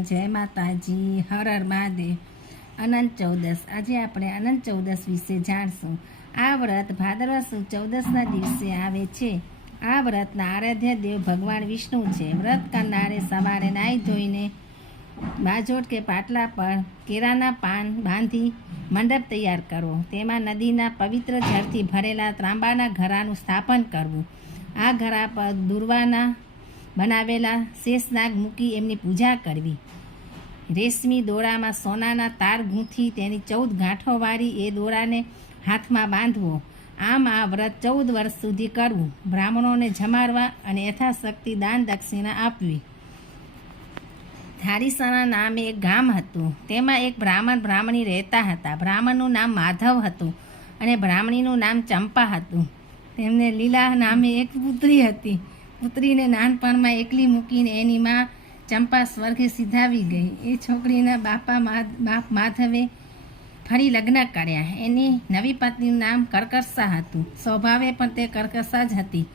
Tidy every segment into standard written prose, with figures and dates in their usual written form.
જય માતાજી, હર હર મહાદેવ। અનંત ચૌદસ, આજે આપણે અનંત ચૌદસ વિશે જાણશું। આ વ્રત ભાદરવા સુદ ચૌદસના દિવસે આવે છે। આ વ્રતના આરાધ્ય દેવ ભગવાન વિષ્ણુ છે। વ્રત કરનારે સવારે નાહી ધોઈને બાજોટ કે પાટલા પર કેરાના પાન બાંધી મંડપ તૈયાર કરવો। તેમાં નદીના પવિત્ર જળથી ભરેલા ત્રાંબાના ઘડાનું સ્થાપન કરવું। આ ઘડા પર દુર્વાના બનાવેલા શેષનાગ મૂકી એમની પૂજા કરવી। રેશમી દોરામાં સોનાના તાર ગૂંથી તેની 14 ગાંઠો વાળી એ દોરાને હાથમાં બાંધવો। આમ આ વ્રત 14 વર્ષ સુધી કરવું। બ્રાહ્મણોને જમાડવા અને યથાશક્તિ દાન દક્ષિણા આપવી। ધારીસણા નામે એક ગામ હતું। તેમાં એક બ્રાહ્મણી રહેતા હતા। બ્રાહ્મણનું નામ માધવ હતું અને બ્રાહ્મણીનું નામ ચંપા હતું। તેમને લીલા નામે એક પુત્રી હતી। પુત્રીને નાનપણમાં એકલી મૂકીને એની માં ચંપા સ્વર્ગે સિધાવી ગઈ। એ છોકરીના બાપા માધવે ફરી લગ્ન કર્યા। એની નવી પત્નીનું નામ કરકસા હતું। સ્વભાવે પણ તે કરકસા જ હતી।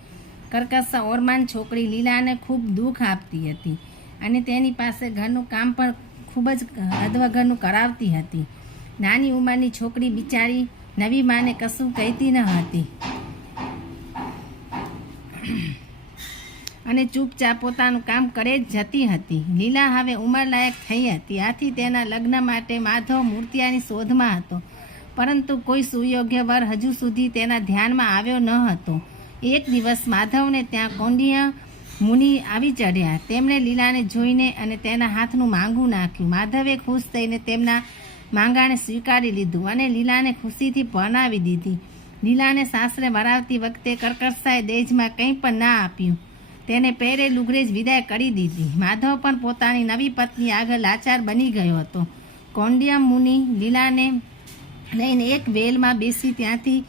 કરકસા ઓરમાન છોકરી લીલાને ખૂબ દુઃખ આપતી હતી અને તેની પાસે ઘરનું કામ પણ ખૂબ જ હદવગરનું કરાવતી હતી। નાની ઉંમરની છોકરી બિચારી નવી માને કશું કહેતી ન હતી અને ચૂપચાપ પોતાનું કામ કરે જ જતી હતી। લીલા હવે ઉંમરલાયક થઈ હતી। આથી તેના લગ્ન માટે માધવ મૂર્તિયાની શોધમાં હતો, પરંતુ કોઈ સુયોગ્ય વર હજુ સુધી તેના ધ્યાનમાં આવ્યો ન હતો। એક દિવસ માધવને ત્યાં કૌંડિન્ય મુનિ આવી ચડ્યા। તેમણે લીલાને જોઈને અને તેના હાથનું માંગું નાખ્યું। માધવે ખુશ થઈને તેમના માંગાણે સ્વીકારી લીધું અને લીલાને ખુશીથી પરણાવી દીધી। લીલાને સાસરે વરાવતી વખતે કરકસાએ દહેજમાં કંઈ પણ ના આપ્યું। તેને પહેરે લુગડે જ વિદાય કરી દીધી। માધવ પણ પોતાની નવી પત્ની આગળ લાચાર બની ગયો હતો। કૌંડિન્ય મુનિ લીલાને લઈને એક વેલમાં બેસી ત્યાંથી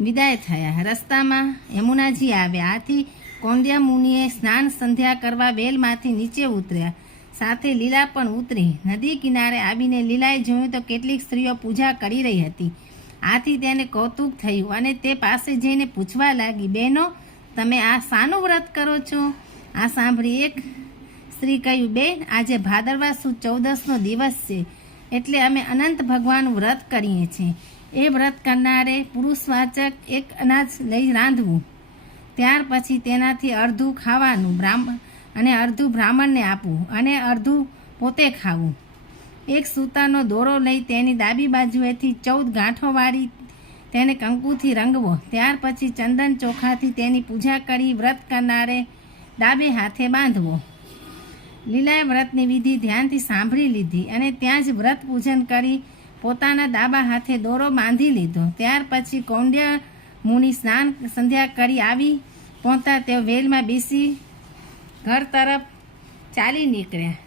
વિદાય થયા। રસ્તામાં યમુનાજી આવ્યા। આથી કૌંડિન્ય મુનિએ સ્નાન સંધ્યા કરવા વેલમાંથી નીચે ઉતર્યા। સાથે લીલા પણ ઉતરી। નદી કિનારે આવીને લીલાએ જોયું તો કેટલીક સ્ત્રીઓ પૂજા કરી રહી હતી। આથી તેને કૌતુક થયું અને તે પાસે જઈને પૂછવા લાગી, બહેનો, તમે આ શાનું વ્રત કરો છો? આ સાંભળી એક સ્ત્રી કહ્યું, બેન, આજે ભાદરવા સુદ 14નો દિવસ છે, એટલે અમે અનંત ભગવાનનું વ્રત કરીએ છીએ। એ વ્રત કરનારે પુરુષવાચક એક અનાજ લઈ રાંધવું, ત્યાર પછી તેનાથી અડધું ખાવાનું અને અડધું બ્રાહ્મણને આપવું અને અડધું પોતે ખાવું। એક સૂતરનો દોરો લઈ તેની ડાબી બાજુએથી 14 ગાંઠો વાળી તેને કંકુથી રંગવો। ત્યાર પછી ચંદન ચોખાથી તેની પૂજા કરી વ્રત કરનારે ડાબે હાથે બાંધવો। લીલાએ વ્રતની વિધિ ધ્યાનથી સાંભળી લીધી અને ત્યાં જ વ્રત પૂજન કરી પોતાના ડાબા હાથે દોરો બાંધી લીધો। ત્યાર પછી કૌંડિન્ય મુનિ સ્નાન સંધ્યા કરી આવી પહોંચતા તેઓ વેલમાં બેસી ઘર તરફ ચાલી નીકળ્યા।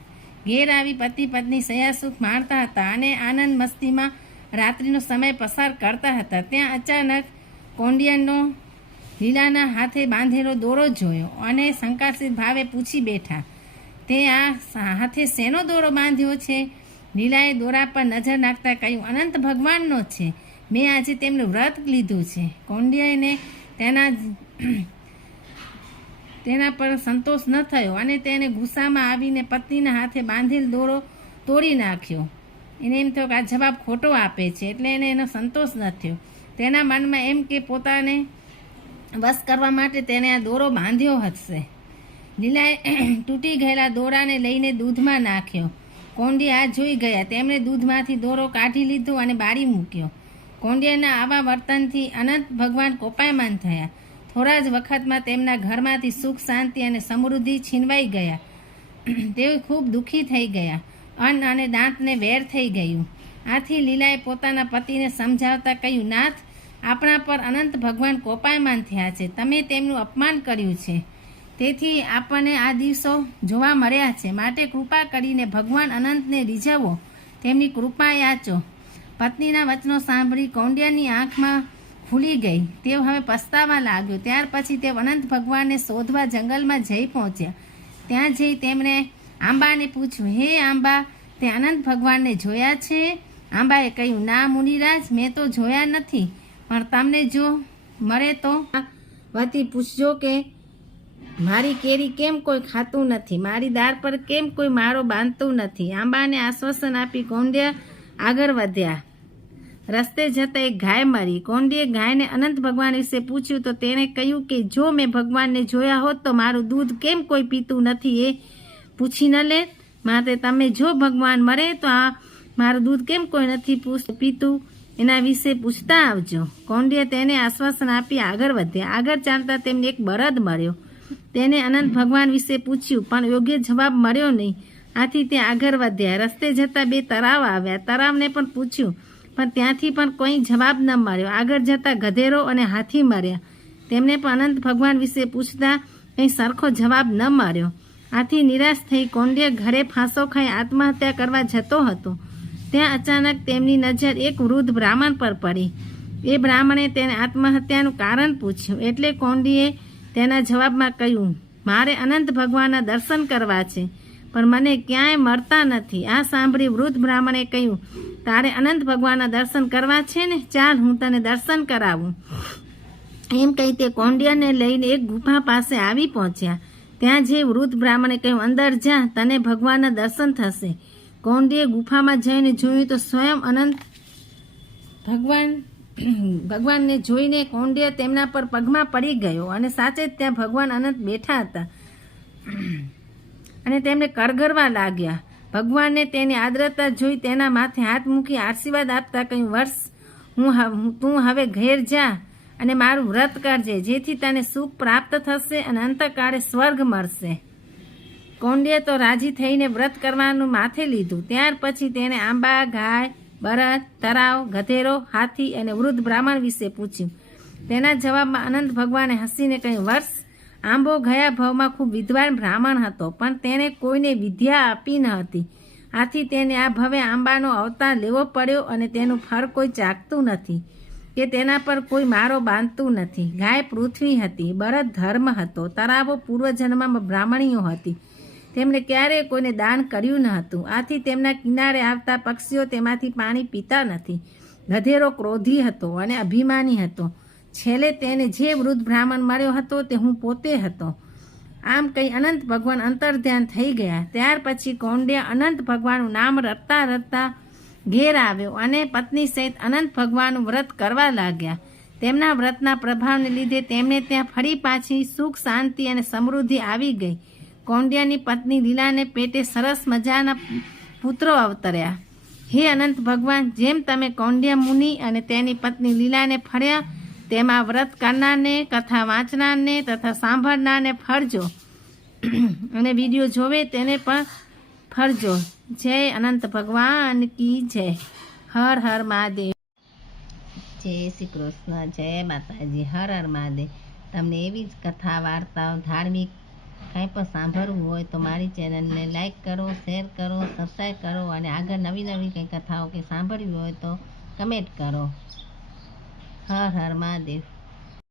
ઘેર આવી પતિ પત્ની સયાસુખ માણતા હતા અને આનંદ મસ્તીમાં રાત્રિનો સમય પસાર કરતા હતા। ત્યાં અચાનક કૌંડિન્યનો લીલાના હાથે બાંધેલો દોરો જોયો અને શંકાશીલ ભાવે પૂછી બેઠા, તે આ હાથે શેનો દોરો બાંધ્યો છે? લીલાએ દોરા પર નજર નાખતા કહ્યું, અનંત ભગવાનનો છે। મેં આજે તેમનું વ્રત લીધું છે। કૌંડિન્યને તેના પર સંતોષ ન થયો અને તેને ગુસ્સામાં આવીને પત્નીના હાથે બાંધેલ દોરો તોડી નાખ્યો। એને એમ થયો કે આ જવાબ ખોટો આપે છે, એટલે એનો સંતોષ ન થયો। તેના મનમાં એમ કે પોતાને વશ કરવા માટે તેને આ દોરો બાંધ્યો હશે। લીલાએ તૂટી ગયેલા દોરાને લઈને દૂધમાં નાખ્યો। કૌંડિન્ય આ જોઈ ગયા। તેમણે દૂધમાંથી દોરો કાઢી લીધો અને બાળી મૂક્યો। કૌંડિન્યના આવા વર્તનથી અનંત ભગવાન કોપાયમાન થયા। થોડા જ વખતમાં તેમના ઘરમાંથી સુખ શાંતિ અને સમૃદ્ધિ છીનવાઈ ગયા। તેઓ ખૂબ દુઃખી થઈ ગયા। અન્ન અને દાંતને વેર થઈ ગયું। આથી લીલાએ પોતાના પતિને સમજાવતા કહ્યું, નાથ, આપણા પર અનંત ભગવાન કોપાયમાન થયા છે। તમે તેમનું અપમાન કર્યું છે, તેથી આપણને આ દિવસો જોવા મળ્યા છે। માટે કૃપા કરીને ભગવાન અનંતને રીઝવો, તેમની કૃપા યાચો। પત્નીના વચનો સાંભળી કૌંડિન્યની આંખમાં ખુલી ગઈ। તેઓ હવે પસ્તાવા લાગ્યો। ત્યાર પછી તેઓ અનંત ભગવાનને શોધવા જંગલમાં જઈ પહોંચ્યા। ત્યાં જઈ તેમણે આંબાને પૂછ્યું, હે આંબા, તે અનંત ભગવાનને જોયા છે? આંબાએ કહ્યું, ના મુનિરાજ, મેં તો જોયા નથી, પણ તમને જો મળે તો વતી પૂછજો કે મારી કેરી કેમ કોઈ ખાતું નથી, મારી દાળ પર કેમ કોઈ મારો બાંધતું નથી. આંબાને આશ્વાસન આપી કૌંડિન્ય આગળ વધ્યા. રસ્તે જતાં એક ગાય મરી. કૌંડિન્યે ગાયને અનંત ભગવાન વિશે પૂછ્યું તો તેણે કહ્યું કે જો મેં ભગવાનને જોયા હોત તો મારું દૂધ કેમ કોઈ પીતું નથી એ પૂછી ન લે. માટે તમે જો ભગવાન મરે તો આ મારું દૂધ કેમ કોઈ નથી પીતું એના વિશે પૂછતા આવજો. કૌંડિન્ય તેને આશ્વાસન આપી આગળ વધ્યા. આગળ ચાલતા તેમને એક બળદ મળ્યો. તેને અનંત ભગવાન વિશે પૂછ્યું પણ યોગ્ય જવાબ મળ્યો નહીં. આથી તે આગળ વધ્યા. રસ્તે જતાં બે તળાવ આવ્યા. તળાવને પણ પૂછ્યું પણ ત્યાંથી પણ કોઈ જવાબ ન મળ્યો. આગળ જતાં ગધેરો અને હાથી મળ્યા. તેમને પણ અનંત ભગવાન વિશે પૂછતા કંઈ સરખો જવાબ ન મળ્યો. આથી નિરાશ થઈ કૌંડિન્ય ઘરે ફાંસો ખાઈ આત્મહત્યા કરવા જતો હતો. ત્યાં અચાનક તેમની નજર એક વૃદ્ધ બ્રાહ્મણ પર પડી. એ બ્રાહ્મણે તેને આત્મહત્યાનું કારણ પૂછ્યું. એટલે કૌંડિન્યે તેના જવાબમાં કહ્યું, મારે અનંત ભગવાનના દર્શન કરવા છે પણ મને ક્યાંય મળતા નથી. આ સાંભળી વૃદ્ધ બ્રાહ્મણે કહ્યું, તારે અનંત ભગવાનના દર્શન કરવા છે ને, ચાલ હું તને દર્શન કરાવું. એમ કહી તે કૌંડિન્યને લઈને એક ગુફા પાસે આવી પહોંચ્યા. ત્યાં જે વૃદ્ધ બ્રાહ્મણે કહ્યું, અંદર જા, તને ભગવાનના દર્શન થશે. કૌંડિન્યે ગુફામાં જઈને જોયું તો સ્વયં અનંત ભગવાનને જોઈને કૌંડિન્ય તેમના પર પગમાં પડી ગયો અને સાચે જ ત્યાં ભગવાન અનંત બેઠા હતા અને તેમને કરગરવા લાગ્યા. ભગવાનને તેની આદ્રતા જોઈ તેના માથે હાથ મૂકી આશીર્વાદ આપતા કહ્યું, તું હવે ઘેર જા અને મારું વ્રત કરજે, જેથી તને સુખ પ્રાપ્ત થશે અને અંતકાળે સ્વર્ગ મળશે. કૌંડિન્ય તો રાજી થઈને વ્રત કરવાનું માથે લીધું. ત્યાર પછી તેણે આંબા, ગાય, બળદ, તળાવ, ગધેરો, હાથી અને વૃદ્ધ બ્રાહ્મણ વિશે પૂછ્યું. તેના જવાબમાં અનંત ભગવાને હસીને કહ્યું, આંબો ગયા ભાવમાં ખૂબ વિદ્વાન બ્રાહ્મણ હતો પણ તેણે કોઈને વિદ્યા આપી ન હતી. આથી તેને આ ભવે આંબાનો અવતાર લેવો પડ્યો અને તેનું ફળ કોઈ ચાખતું નથી કે તેના પર કોઈ મારો બાંધતું નથી. ગાય પૃથ્વી હતી, બળદ ધર્મ હતો, તળાવો પૂર્વજન્મમાં બ્રાહ્મણીઓ હતી. તેમણે ક્યારેય કોઈને દાન કર્યું ન હતું. આથી તેમના કિનારે આવતા પક્ષીઓ તેમાંથી પાણી પીતા નથી. ગધેરો ક્રોધી હતો અને અભિમાની હતો. છેલ્લે તેને જે વૃદ્ધ બ્રાહ્મણ મળ્યો હતો તે હું પોતે હતો. આમ કહી અનંત ભગવાન અંતર્ધ્યાન થઈ ગયા. ત્યાર પછી કૌંડિન્ય અનંત ભગવાનનું નામ રટતા રટતા ઘેર આવ્યો અને પત્ની સહિત અનંત ભગવાનનું વ્રત કરવા લાગ્યા. તેમના વ્રતના પ્રભાવને લીધે તેમને ત્યાં ફરી પાછી સુખ, શાંતિ અને સમૃદ્ધિ આવી ગઈ. કૌંડિન્યની પત્ની લીલાને પેટે સરસ મજાના પુત્રો અવતર્યા. હે અનંત ભગવાન, જેમ તમે કૌંડિન્ય મુનિ અને તેની પત્ની લીલાને ફળ્યા તેમાં વ્રત કરનારને, કથા વાંચનારને તથા સાંભળનારને ફળજો અને વિડીયો જોવે તેને પણ ફળજો. જય અનંત ભગવાન કી જય. હર હર મહાદેવ. જય શ્રી કૃષ્ણ. જય માતાજી. હર હર મહાદેવ. તમને એવી જ કથા, વાર્તાઓ, ધાર્મિક કાંઈ પણ સાંભળવું હોય તો મારી ચેનલને લાઈક કરો, શેર કરો, સબસ્ક્રાઈબ કરો અને આગળ નવી નવી કંઈ કથાઓ કે સાંભળવી હોય તો કમેન્ટ કરો. હર હર મહાદેવ.